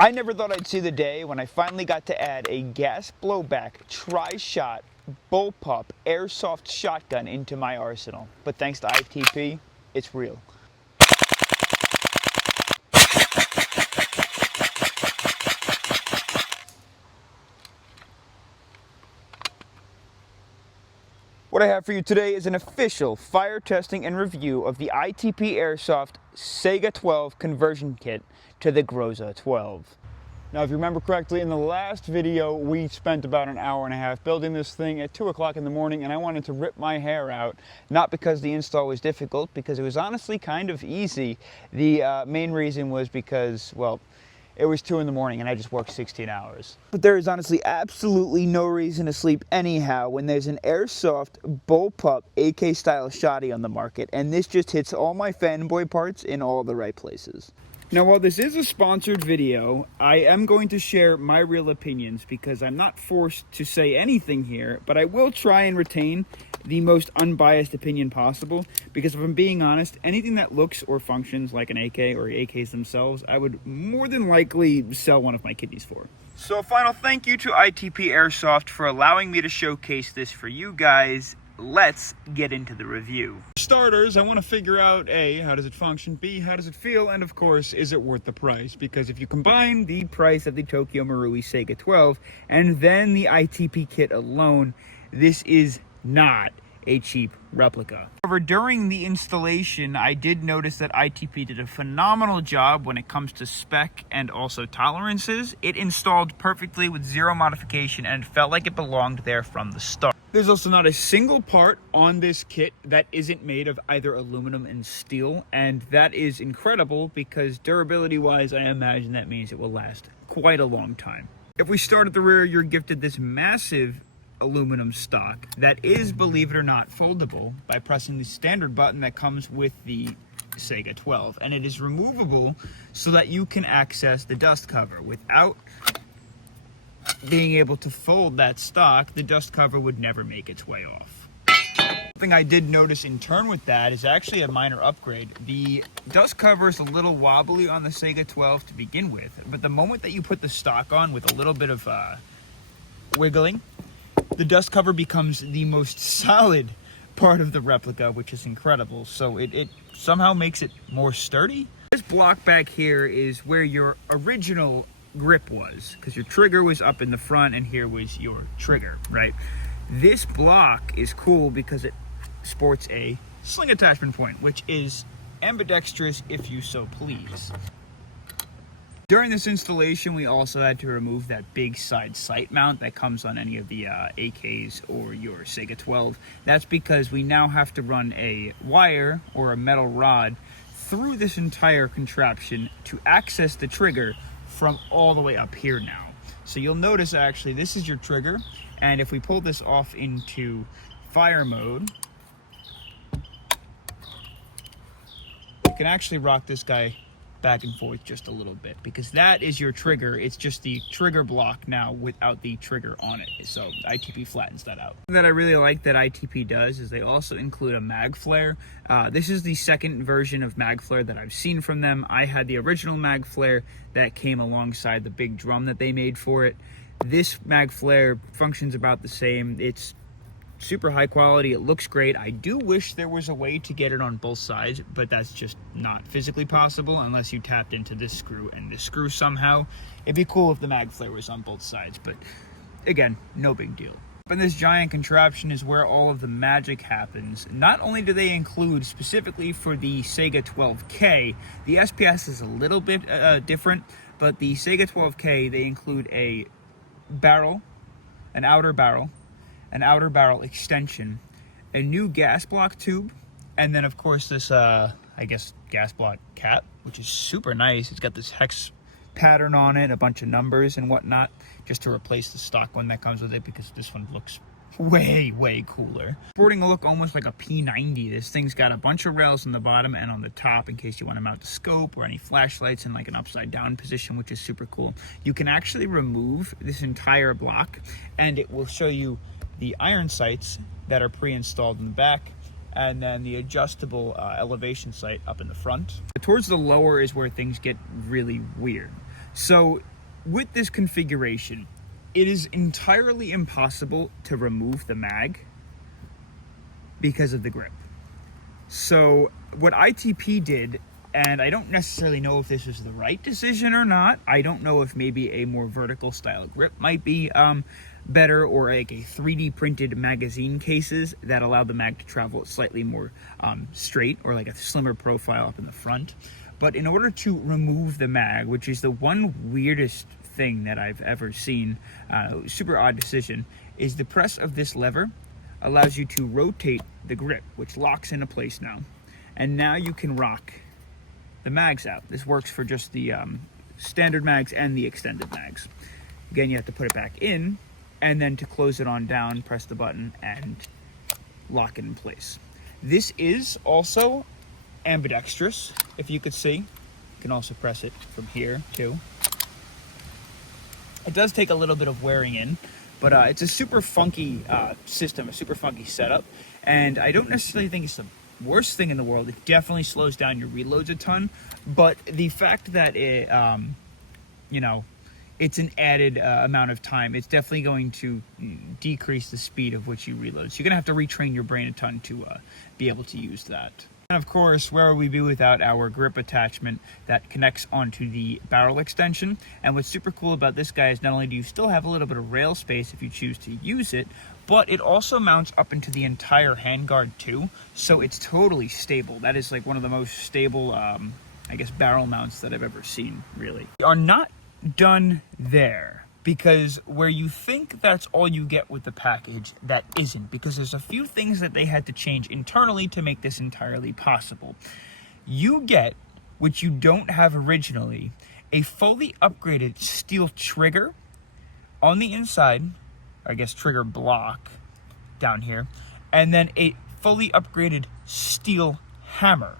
I never thought I'd see the day when I finally got to add a gas blowback tri-shot bullpup airsoft shotgun into my arsenal. But thanks to ITP, it's real. What I have for you today is an official fire testing and review of the ITP Airsoft Sega-12 conversion kit to the Groza-12. Now, if you remember correctly, in the last video, we spent about an hour and a half building this thing at 2 o'clock in the morning, and I wanted to rip my hair out, not because the install was difficult, because it was honestly kind of easy. The main reason was because, well, it was 2 in the morning and I just worked 16 hours. But there is honestly absolutely no reason to sleep anyhow when there's an airsoft bullpup AK style shotty on the market, and this just hits all my fanboy parts in all the right places. Now, while this is a sponsored video, I am going to share my real opinions because I'm not forced to say anything here, but I will try and retain the most unbiased opinion possible, because if I'm being honest, anything that looks or functions like an AK or AKs themselves, I would more than likely sell one of my kidneys for. So a final thank you to ITP Airsoft for allowing me to showcase this for you guys. Let's get into the review. For starters, I want to figure out A, how does it function, B, how does it feel, and of course, is it worth the price? Because if you combine the price of the Tokyo Marui Sega-12 and then the ITP kit alone, this is not a cheap replica. However, during the installation, I did notice that ITP did a phenomenal job when it comes to spec and also tolerances. It installed perfectly with zero modification and felt like it belonged there from the start. There's also not a single part on this kit that isn't made of either aluminum and steel, and that is incredible because durability-wise, I imagine that means it will last quite a long time. If we start at the rear, you're gifted this massive aluminum stock that is, believe it or not, foldable by pressing the standard button that comes with the Sega-12, and it is removable so that you can access the dust cover. Without being able to fold that stock, the dust cover would never make its way off. Something I did notice in turn with that is actually a minor upgrade. The dust cover is a little wobbly on the Sega-12 to begin with, but the moment that you put the stock on with a little bit of wiggling, the dust cover becomes the most solid part of the replica, which is incredible. So it somehow makes it more sturdy. This block back here is where your original grip was, because your trigger was up in the front and here was your trigger, right? This block is cool because it sports a sling attachment point, which is ambidextrous if you so please. During this installation, we also had to remove that big side sight mount that comes on any of the AKs or your Sega-12. That's because we now have to run a wire or a metal rod through this entire contraption to access the trigger from all the way up here now. So you'll notice actually this is your trigger, and if we pull this off into fire mode, you can actually rock this guy back and forth just a little bit, because that is your trigger. It's just the trigger block now without the trigger on it. So ITP flattens that out. Something that I really like that ITP does is they also include a mag flare. This is the second version of mag flare that I've seen from them. I had the original mag flare that came alongside the big drum that they made for it. This mag flare functions about the same. It's super high quality. It looks great. I do wish there was a way to get it on both sides, but that's just not physically possible unless you tapped into this screw and this screw somehow. It'd be cool if the mag flare was on both sides, but again, no big deal. And this giant contraption is where all of the magic happens. Not only do they include, specifically for the Sega-12K, the SPS is a little bit different, but the Sega-12K, they include a barrel, an outer barrel extension, a new gas block tube, and then of course this I guess gas block cap, which is super nice. It's got this hex pattern on it, a bunch of numbers and whatnot, just to replace the stock one that comes with it, because this one looks way cooler. Sporting a look almost like a P90. This thing's got a bunch of rails on the bottom and on the top in case you want to mount the scope or any flashlights in like an upside down position, which is super cool. You can actually remove this entire block and it will show you the iron sights that are pre-installed in the back, and then the adjustable elevation sight up in the front. Towards the lower is where things get really weird. So with this configuration, it is entirely impossible to remove the mag because of the grip. So what ITP did, and I don't necessarily know if this was the right decision or not. I don't know if maybe a more vertical style grip might be better, or like a 3D printed magazine cases that allow the mag to travel slightly more straight, or like a slimmer profile up in the front. But in order to remove the mag, which is the one weirdest thing that I've ever seen, super odd decision, is the press of this lever allows you to rotate the grip, which locks into place now. And now you can rock the mags out. This works for just the standard mags and the extended mags. Again, you have to put it back in, and then to close it on down, press the button and lock it in place. This is also ambidextrous, if you could see. You can also press it from here too. It does take a little bit of wearing in, but it's a super funky system, a super funky setup, and I don't necessarily think it's the worst thing in the world. It definitely slows down your reloads a ton, but the fact that it, you know, it's an added amount of time, it's definitely going to decrease the speed of which you reload. So you're gonna have to retrain your brain a ton to be able to use that. And of course, where would we be without our grip attachment that connects onto the barrel extension? And what's super cool about this guy is not only do you still have a little bit of rail space if you choose to use it, but it also mounts up into the entire handguard too, so it's totally stable. That is like one of the most stable, I guess, barrel mounts that I've ever seen, really. We are not done there, because where you think that's all you get with the package, that isn't, because there's a few things that they had to change internally to make this entirely possible. You get, which you don't have originally, a fully upgraded steel trigger on the inside, I guess trigger block down here, and then a fully upgraded steel hammer,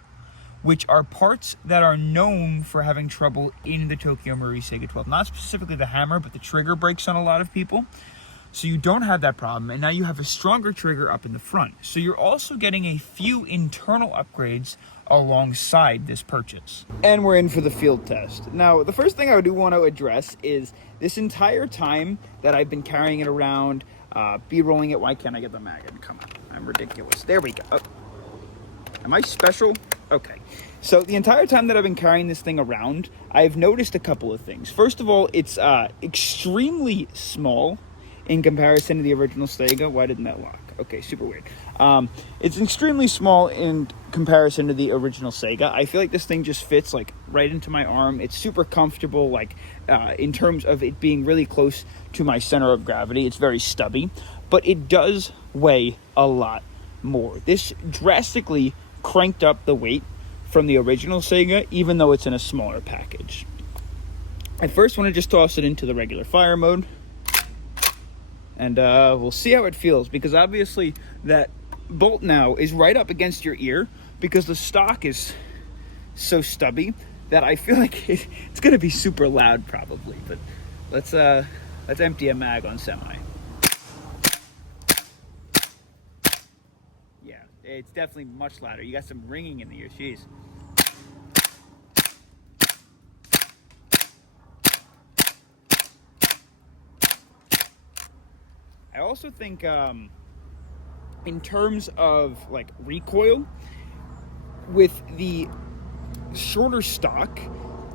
which are parts that are known for having trouble in the Tokyo Marui Saiga 12. Not specifically the hammer, but the trigger breaks on a lot of people. So you don't have that problem, and now you have a stronger trigger up in the front. So you're also getting a few internal upgrades alongside this purchase. And we're in for the field test. Now, the first thing I do want to address is this entire time that I've been carrying it around, B-rolling it. Why can't I get the mag in? Come on, I'm ridiculous. There we go. Oh. Am I special? Okay. So the entire time that I've been carrying this thing around, I've noticed a couple of things. First of all, it's extremely small in comparison to the original Saiga. Why didn't that lock? Okay, super weird. It's extremely small in comparison to the original Saiga. I feel like this thing just fits like right into my arm. It's super comfortable, like in terms of it being really close to my center of gravity. It's very stubby, but it does weigh a lot more. This drastically cranked up the weight from the original Saiga, even though it's in a smaller package. I first want to just toss it into the regular fire mode, and we'll see how it feels, because obviously that bolt now is right up against your ear because the stock is so stubby that I feel like it's going to be super loud probably. But let's empty a mag on semi. Yeah, it's definitely much louder. You got some ringing in the ears. Jeez. I also think in terms of like recoil, with the shorter stock,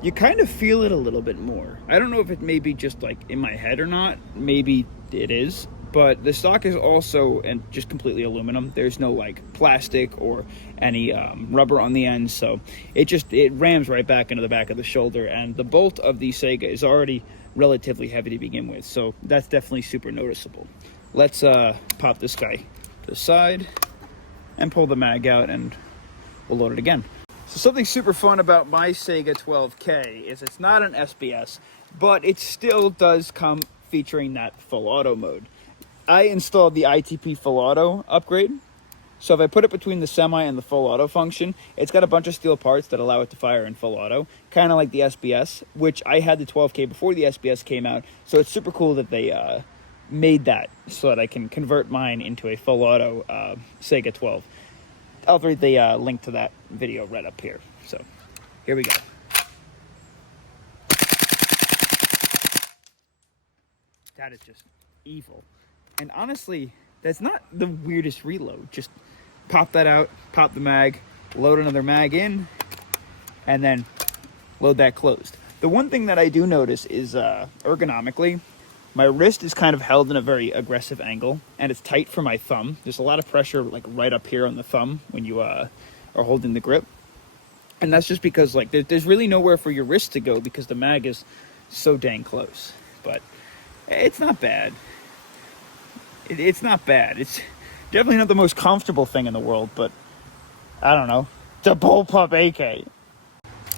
you kind of feel it a little bit more. I don't know if it may be just like in my head or not. Maybe it is, but the stock is also and just completely aluminum. There's no like plastic or any rubber on the end, so it rams right back into the back of the shoulder. And the bolt of the Saiga is already relatively heavy to begin with, so that's definitely super noticeable. Let's pop this guy to the side and pull the mag out, and we'll load it again. So something super fun about my Saiga 12K is it's not an SBS, but it still does come featuring that full auto mode. I installed the ITP full auto upgrade, so if I put it between the semi and the full auto function, it's got a bunch of steel parts that allow it to fire in full auto, kind of like the SBS, which I had the 12K before the SBS came out, so it's super cool that they made that so that I can convert mine into a full auto Saiga 12. I'll read the link to that video right up here. So here we go. that is just evil. And honestly, that's not the weirdest reload. Just pop that out, pop the mag, load another mag in, and then load that closed. The one thing that I do notice is ergonomically, my wrist is kind of held in a very aggressive angle, and it's tight for my thumb. There's a lot of pressure like right up here on the thumb when you are holding the grip. And that's just because like there's really nowhere for your wrist to go because the mag is so dang close. But it's not bad. It's not bad. It's definitely not the most comfortable thing in the world, but I don't know. It's a bullpup AK.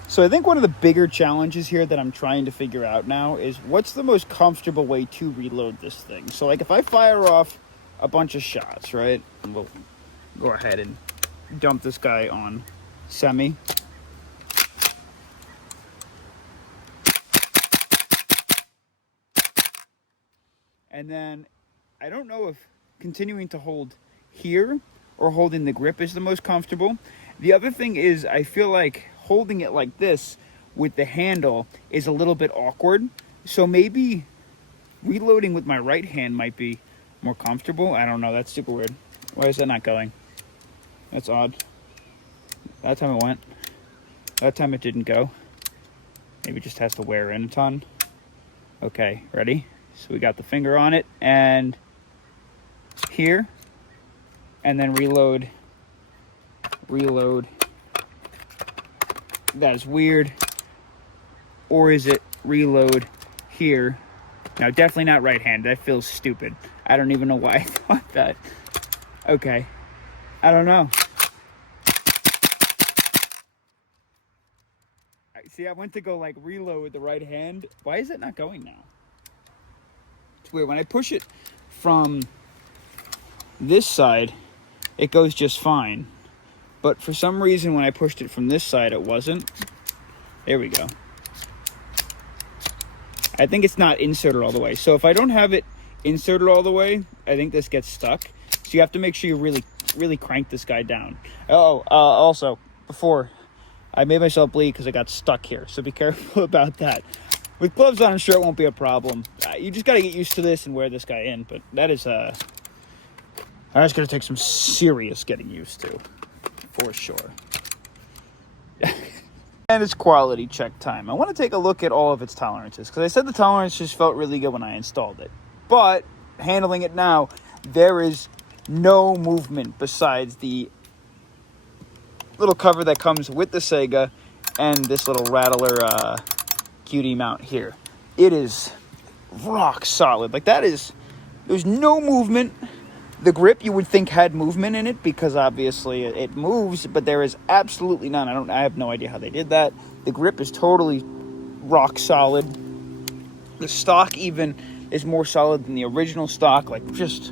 So I think one of the bigger challenges here that I'm trying to figure out now is what's the most comfortable way to reload this thing. So like if I fire off a bunch of shots, right? And we'll go ahead and dump this guy on semi. And then I don't know if continuing to hold here or holding the grip is the most comfortable. The other thing is I feel like holding it like this with the handle is a little bit awkward. So maybe reloading with my right hand might be more comfortable. I don't know. That's super weird. Why is that not going? That's odd. That time it went. That time it didn't go. Maybe it just has to wear in a ton. Okay, ready? So we got the finger on it and here, and then reload. That is weird. Or is it reload here? No, definitely not right hand. That feels stupid. I don't even know why I thought that. Okay. I don't know. See, I went to go like reload with the right hand. Why is it not going now? It's weird. When I push it from this side, it goes just fine. But for some reason, when I pushed it from this side, it wasn't. There we go. I think it's not inserted all the way. So if I don't have it inserted all the way, I think this gets stuck. So you have to make sure you really crank this guy down. Also, before, I made myself bleed because I got stuck here. So be careful about that. With gloves on, I'm sure it won't be a problem. You just got to get used to this and wear this guy in. But that is, that's going to take some serious getting used to. For sure. And it's quality check time. I want to take a look at all of its tolerances, because I said the tolerances felt really good when I installed it. But, handling it now, there is no movement besides the little cover that comes with the Sega and this little rattler cutie mount here. It is rock solid. Like that is, there's no movement. The grip you would think had movement in it because obviously it moves, but there is absolutely none. I have no idea how they did that. The grip is totally rock solid. The stock even is more solid than the original stock. Like it's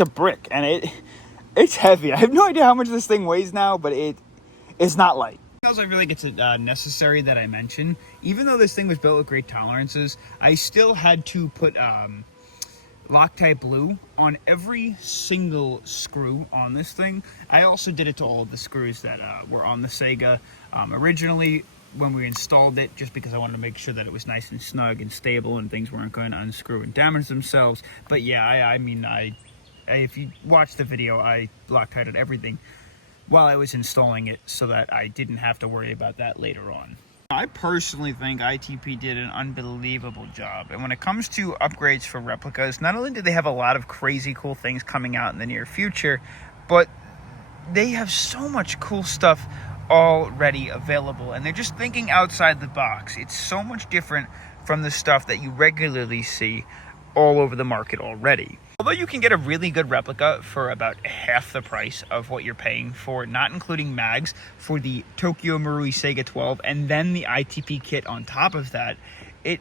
a brick and it's heavy. I have no idea how much this thing weighs now, but it's not light. Else I really get to necessary that I mentioned. Even though this thing was built with great tolerances, I still had to put Loctite glue on every single screw on this thing. I also did it to all of the screws that were on the Sega originally when we installed it, just because I wanted to make sure that it was nice and snug and stable and things weren't going to unscrew and damage themselves. But yeah, I mean, if you watch the video, I Loctited everything while I was installing it so that I didn't have to worry about that later on. I personally think ITP did an unbelievable job. And when it comes to upgrades for replicas, not only do they have a lot of crazy cool things coming out in the near future, but they have so much cool stuff already available. And they're just thinking outside the box. It's so much different from the stuff that you regularly see all over the market already. Although you can get a really good replica for about half the price of what you're paying for, not including mags, for the Tokyo Marui Sega 12 and then the ITP kit on top of that, it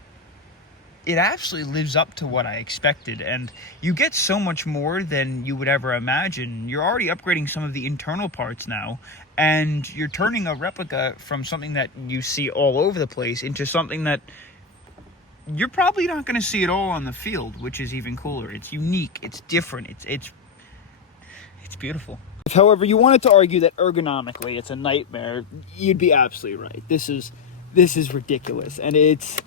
absolutely lives up to what I expected. And you get so much more than you would ever imagine. You're already upgrading some of the internal parts now, and you're turning a replica from something that you see all over the place into something that you're probably not going to see it all on the field, which is even cooler. It's unique, it's different, it's beautiful. If, however, you wanted to argue that ergonomically it's a nightmare, you'd be absolutely right. This is ridiculous, and it's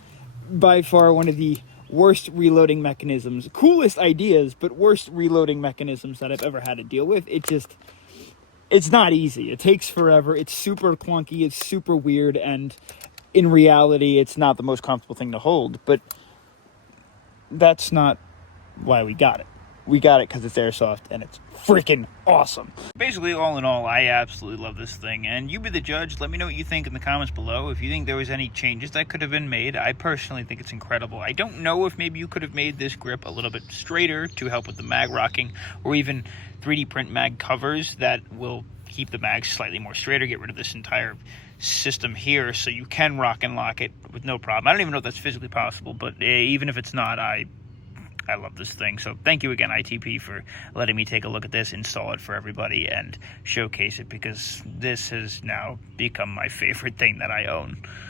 by far one of the worst reloading mechanisms. Coolest ideas, but worst reloading mechanisms that I've ever had to deal with. It's not easy. It takes forever. It's super clunky. It's super weird. And in reality, it's not the most comfortable thing to hold. But that's not why we got it. We got it because it's airsoft and it's freaking awesome. Basically, all in all, I absolutely love this thing. And you be the judge. Let me know what you think in the comments below. If you think there was any changes that could have been made, I personally think it's incredible. I don't know if maybe you could have made this grip a little bit straighter to help with the mag rocking, or even 3D print mag covers that will keep the mag slightly more straighter, get rid of this entire system here so you can rock and lock it with no problem. I don't even know if that's physically possible, but even if it's not, I love this thing. So thank you again, ITP, for letting me take a look at this, install it for everybody, and showcase it, because this has now become my favorite thing that I own.